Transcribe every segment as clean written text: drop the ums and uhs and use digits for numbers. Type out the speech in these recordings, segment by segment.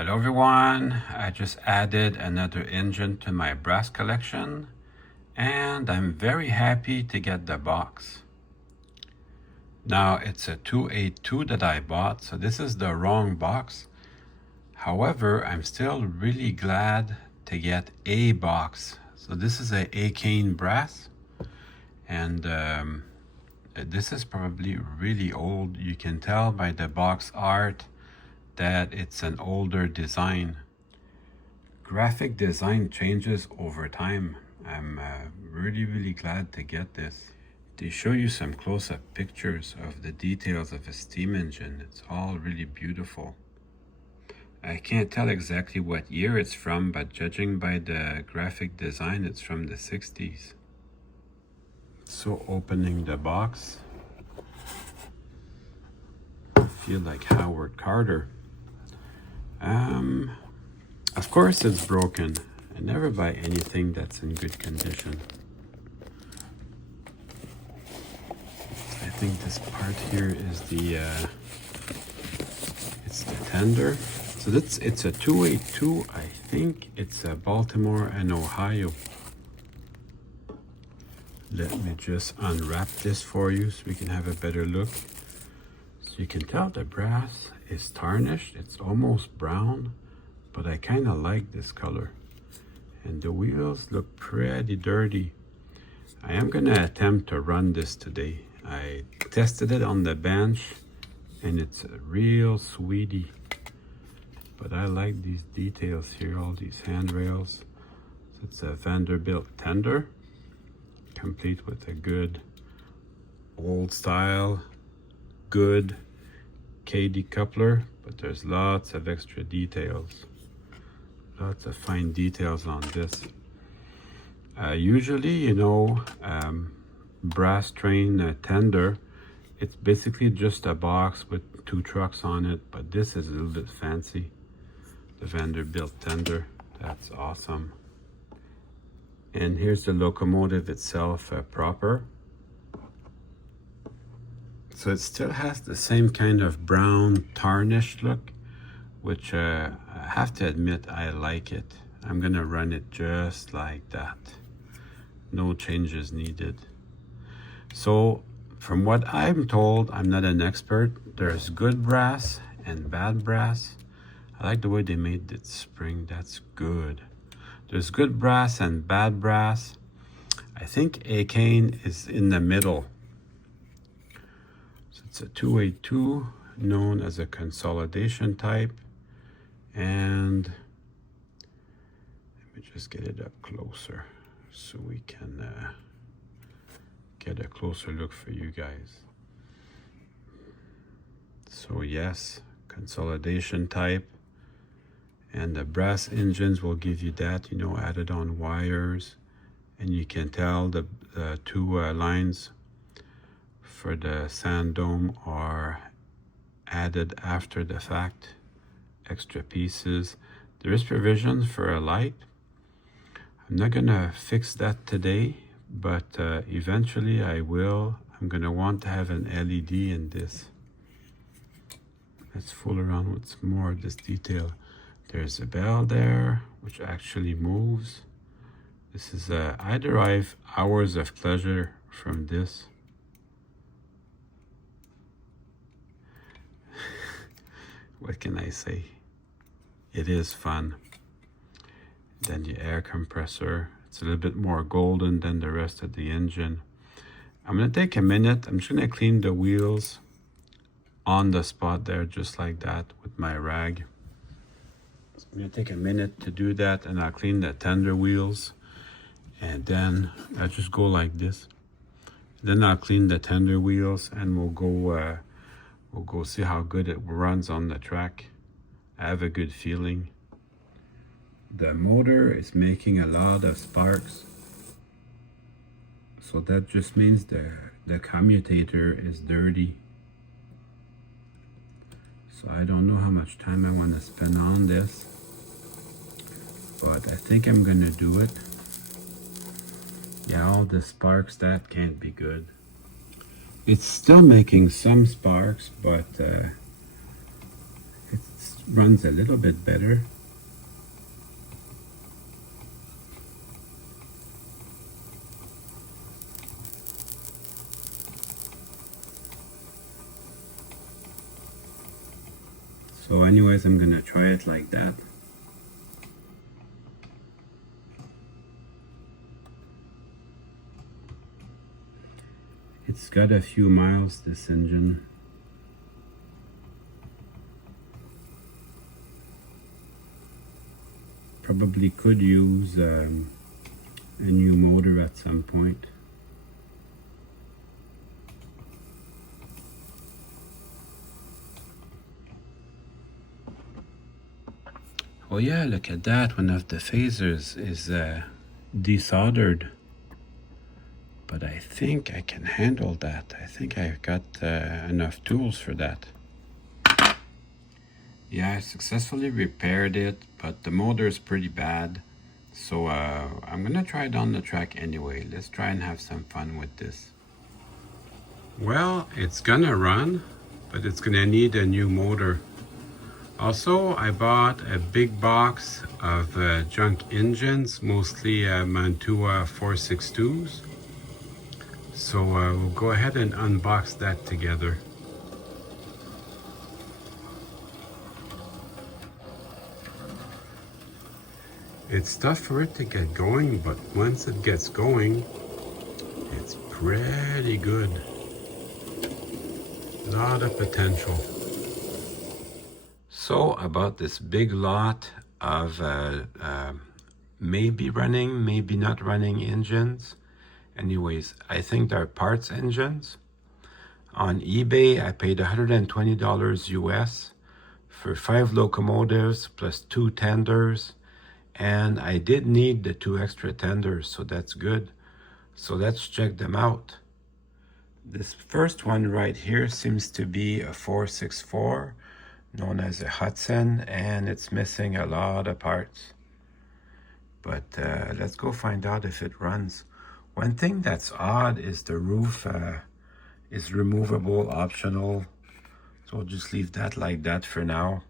Hello everyone, I just added another engine to my brass collection and I'm very happy to get the box. Now it's a 282 that I bought, so this is the wrong box. However, I'm still really glad to get a box. So this is a cane brass and this is probably really old. You can tell by the box art that it's an older design. Graphic design changes over time. I'm really glad to get this. They show you some close-up pictures of the details of a steam engine. It's all really beautiful. I can't tell exactly what year it's from, but judging by the graphic design, it's from the 60s. So opening the box, I feel like Howard Carter. Of course it's broken. I never buy anything that's in good condition. I think this part here is it's the tender. So it's a 282. I think it's a Baltimore and Ohio. Let me just unwrap this for you so we can have a better look. So you can tell the brass is tarnished. It's almost brown, but I kind of like this color. And the wheels look pretty dirty. I am gonna attempt to run this today. I tested it on the bench and it's a real sweetie. But I like these details here, all these handrails. So it's a Vanderbilt tender, complete with a good old style, good KD coupler, but there's lots of extra details. Lots of fine details on this. Usually, you know, brass train tender, it's basically just a box with two trucks on it, but this is a little bit fancy. The Vanderbilt tender, that's awesome. And here's the locomotive itself proper. So it still has the same kind of brown tarnished look, which I have to admit I like it. I'm gonna run it just like that. No changes needed. So from what I'm told, I'm not an expert, there's good brass and bad brass. I like the way they made that spring, that's good. There's good brass and bad brass. I think a cane is in the middle. So it's a 282, known as a consolidation type. And let me just get it up closer so we can get a closer look for you guys. So yes, consolidation type. And the brass engines will give you that, you know, added on wires. And you can tell the two lines for the sand dome are added after the fact. Extra pieces. There is provisions for a light. I'm not gonna fix that today, but eventually I will. I'm gonna want to have an LED in this. Let's fool around with some more of this detail. There's a bell there, which actually moves. This is I derive hours of pleasure from this. What can I say? It is fun. Then the air compressor. It's a little bit more golden than the rest of the engine. I'm gonna take a minute. I'm just gonna clean the wheels on the spot there, just like that with my rag. So I'm gonna take a minute to do that, and I'll clean the tender wheels. And then I'll just go like this. Then I'll clean the tender wheels, and we'll go see how good it runs on the track. I have a good feeling. The motor is making a lot of sparks. So that just means the commutator is dirty. So I don't know how much time I want to spend on this, but I think I'm gonna do it. Yeah, all the sparks, that can't be good. It's still making some sparks, but it's runs a little bit better. So anyways, I'm gonna try it like that. It's got a few miles, this engine. Probably could use a new motor at some point. Oh yeah, look at that. One of the phasers is desoldered. But I think I can handle that. I think I've got enough tools for that. Yeah, I successfully repaired it, but the motor is pretty bad. So I'm gonna try it on the track anyway. Let's try and have some fun with this. Well, it's gonna run, but it's gonna need a new motor. Also, I bought a big box of junk engines, mostly Mantua 462s. So we'll go ahead and unbox that together. It's tough for it to get going, but once it gets going, it's pretty good. A lot of potential. So about this big lot of maybe running, maybe not running engines. Anyways, I think they're parts engines. On eBay, I paid $120 US for 5 locomotives plus 2 tenders. And I did need the 2 extra tenders, so that's good. So let's check them out. This first one right here seems to be a 464, known as a Hudson, and it's missing a lot of parts. But let's go find out if it runs. One thing that's odd is the roof is removable, optional. So we'll just leave that like that for now.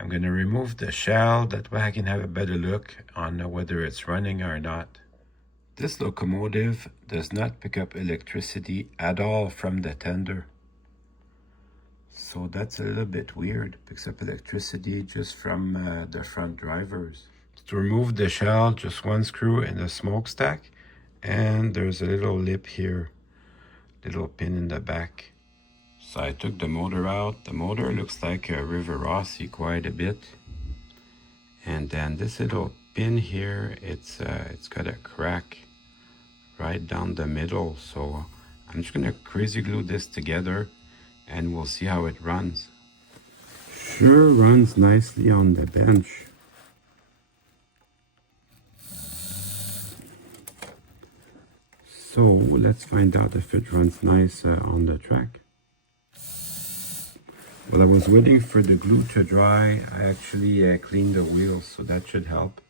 I'm gonna remove the shell, that way I can have a better look on whether it's running or not. This locomotive does not pick up electricity at all from the tender. So that's a little bit weird. Picks up electricity just from the front drivers. To remove the shell, just one screw in the smokestack, and there's a little lip here, little pin in the back. So I took the motor out. The motor looks like a Riva Rossi quite a bit. And then this little pin here, it's got a crack right down the middle. So I'm just gonna crazy glue this together and we'll see how it runs. Sure runs nicely on the bench. So let's find out if it runs nice on the track. While I was waiting for the glue to dry, I actually cleaned the wheels, so that should help.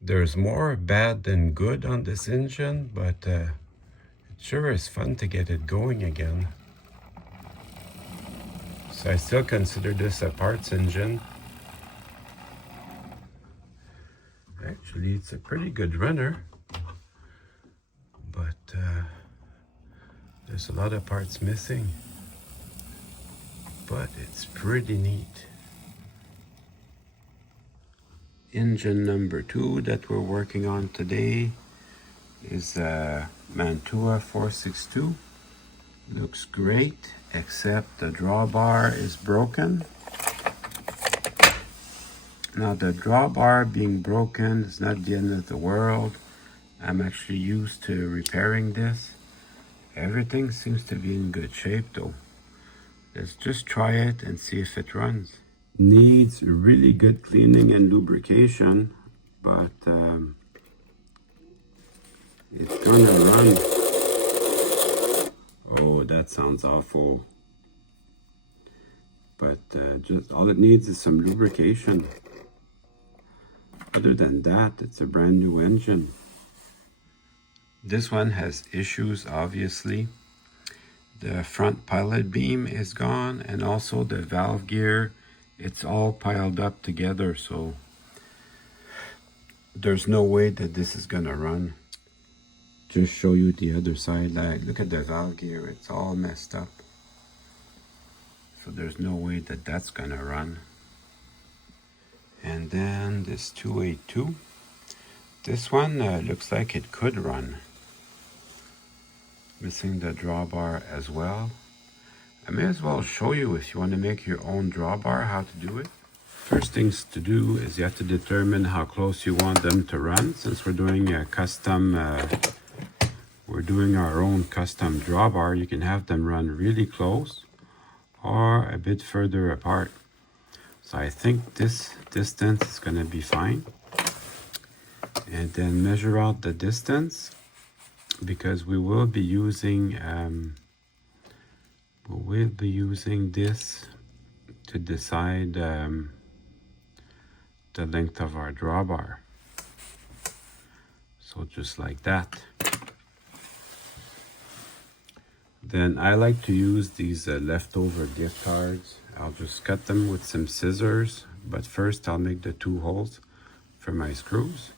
There's more bad than good on this engine, but it sure is fun to get it going again. So I still consider this a parts engine. Actually, it's a pretty good runner, but there's a lot of parts missing. But it's pretty neat. Engine number 2 that we're working on today is a Mantua 462. Looks great, except the drawbar is broken. Now the drawbar being broken is not the end of the world. I'm actually used to repairing this. Everything seems to be in good shape though. Let's just try it and see if it runs. Needs really good cleaning and lubrication, but it's gonna run. Oh, that sounds awful. But just all it needs is some lubrication. Other than that, it's a brand new engine. This one has issues, obviously. The front pilot beam is gone, and also the valve gear it's all piled up together, so there's no way that this is gonna run. Just show you the other side. Like, look at the valve gear, it's all messed up. So there's no way that that's gonna run. And then this 282, this one looks like it could run. Missing the drawbar as well. I may as well show you, if you want to make your own drawbar, how to do it. First things to do is you have to determine how close you want them to run. Since we're doing a custom, we're doing our own custom drawbar, you can have them run really close or a bit further apart. So I think this distance is going to be fine. And then measure out the distance, because we will be using this to decide the length of our drawbar. So just like that. Then I like to use these leftover gift cards. I'll just cut them with some scissors, but first I'll make the 2 holes for my screws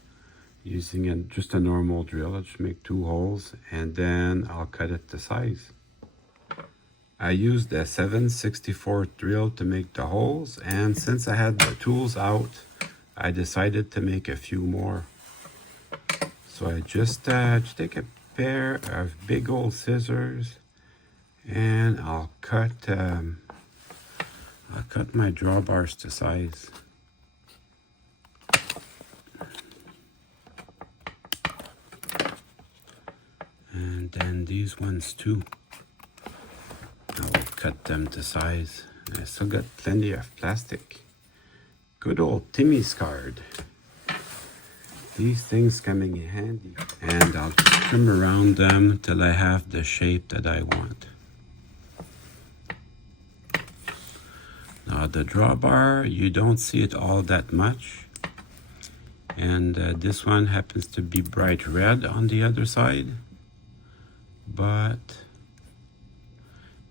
using just a normal drill. I'll just make 2 holes and then I'll cut it to size. I used a 7/64 drill to make the holes, and since I had the tools out, I decided to make a few more. So I just take a pair of big old scissors and I'll cut my drawbars to size. And then these ones too. I'll cut them to size. I still got plenty of plastic. Good old Timmy's card. These things coming in handy. And I'll just trim around them till I have the shape that I want. Now the drawbar, you don't see it all that much. And this one happens to be bright red on the other side. But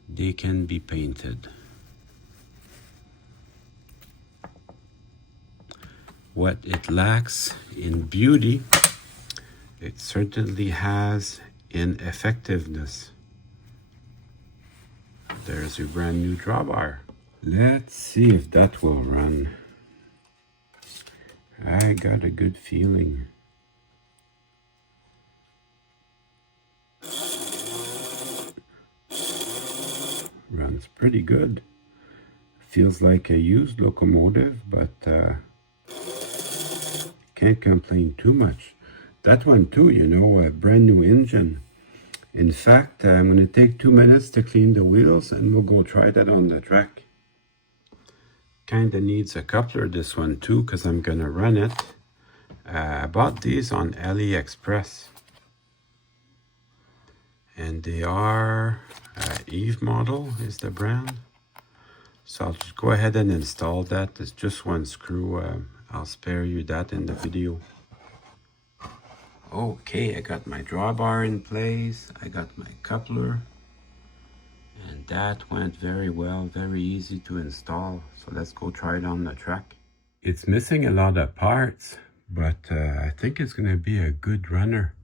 they can be painted. What it lacks in beauty, it certainly has in effectiveness. There's your brand new drawbar. Let's see if that will run. I got a good feeling. Runs pretty good. Feels like a used locomotive, but can't complain too much. That one too, you know, a brand new engine. In fact, I'm going to take 2 minutes to clean the wheels and we'll go try that on the track. Kinda needs a coupler, this one too, because I'm going to run it. I bought these on AliExpress. And they are Eve model is the brand. So I'll just go ahead and install that. It's just one screw. I'll spare you that in the video. Okay, I got my drawbar in place. I got my coupler. And that went very well, very easy to install. So let's go try it on the track. It's missing a lot of parts, but I think it's going to be a good runner.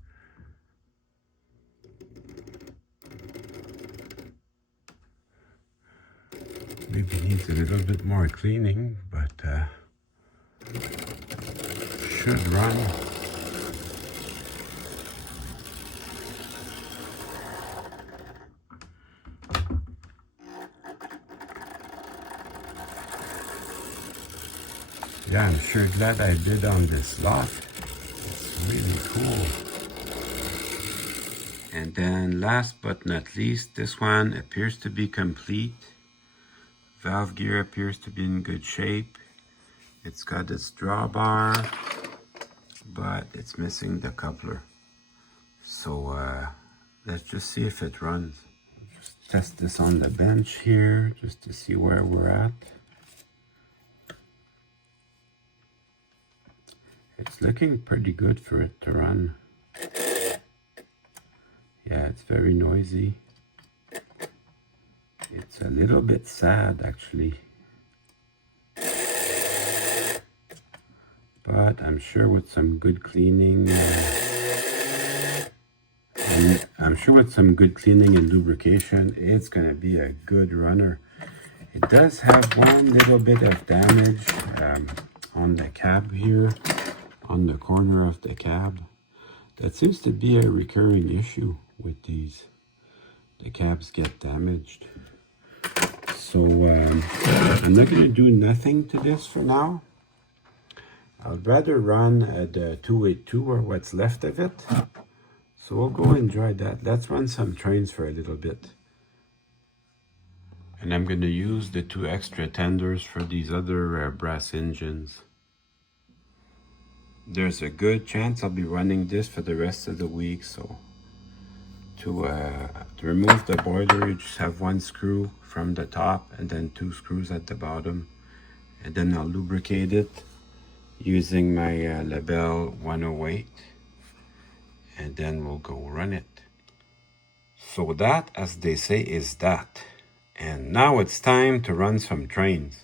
Maybe needs a little bit more cleaning, but should run. Yeah, I'm sure glad I did on this lot. It's really cool. And then last but not least, this one appears to be complete. Valve gear appears to be in good shape. It's got its drawbar, but it's missing the coupler. So let's just see if it runs. Just test this on the bench here, just to see where we're at. It's looking pretty good for it to run. Yeah, it's very noisy. It's a little bit sad, actually. but I'm sure with some good cleaning, and lubrication, it's gonna be a good runner. It does have one little bit of damage on the cab here, on the corner of the cab. That seems to be a recurring issue with these. The cabs get damaged. So I'm not going to do nothing to this for now. I'd rather run the 282 or what's left of it. So we'll go enjoy that. Let's run some trains for a little bit. And I'm going to use the 2 extra tenders for these other brass engines. There's a good chance I'll be running this for the rest of the week. So to remove the boiler, you just have 1 screw from the top and then 2 screws at the bottom. And then I'll lubricate it using my Label 108. And then we'll go run it. So that, as they say, is that. And now it's time to run some trains.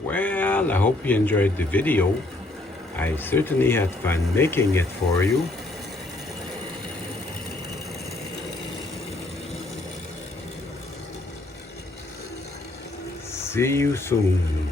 Well, I hope you enjoyed the video. I certainly had fun making it for you. See you soon.